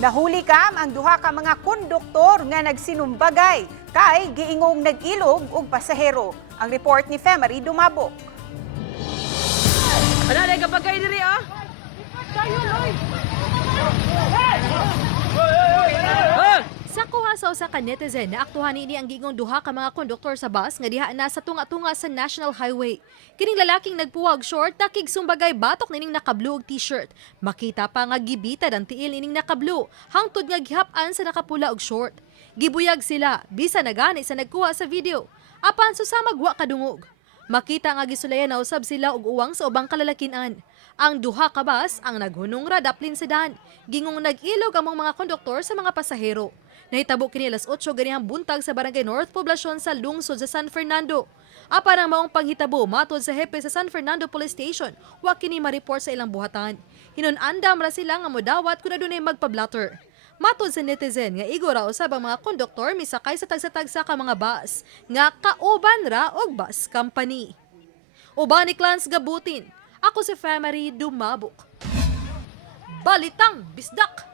Nahuli kam ang duha ka mga konduktor nga nagsinumbagay kay giingong nag-ilog og pasahero. Ang report ni Femery Dumabok. Ano na kapag kayo diri ah? Sa kuha sa usa ka netizen, naaktuhan ini ang gingong duha ka mga konduktor sa bus nga diha na sa tunga-tunga sa National Highway. Kining lalaking nagpuwag short nakig sumbagay batok nining nakablu og t-shirt. Makita pa nga gibitad ang tiil nining nakablu hangtod nga gihap-an sa nakapula og short. Gibuyag sila bisa na gani sa nagkuha sa video. Apan susamag wa kadungog. Makita nga gisulayan na usab sila og uwang sa ubang kalalakinan. Ang duha ka bus ang naghunong ra daplin sedan. Gingong nag-ilog ang mga konduktor sa mga pasahero. Nahitabo kini alas 8 ganihang buntag sa Barangay North Poblacion sa lungsod sa San Fernando. Apan ang maong panghitabo matod sa hepe sa San Fernando Police Station, wa kini ma-report sa ilang buhatan. Hinun-andam ra sila nga modawat kun adunay magpa-blatter. Matod sa netizen nga igo ra usab ang mga konduktor misakay sa tagsa-tagsa ka mga bus nga kauban ra og bus company. Uban ni Clans Gabutin, ako si Femery Dumabok. Balitang Bisdak.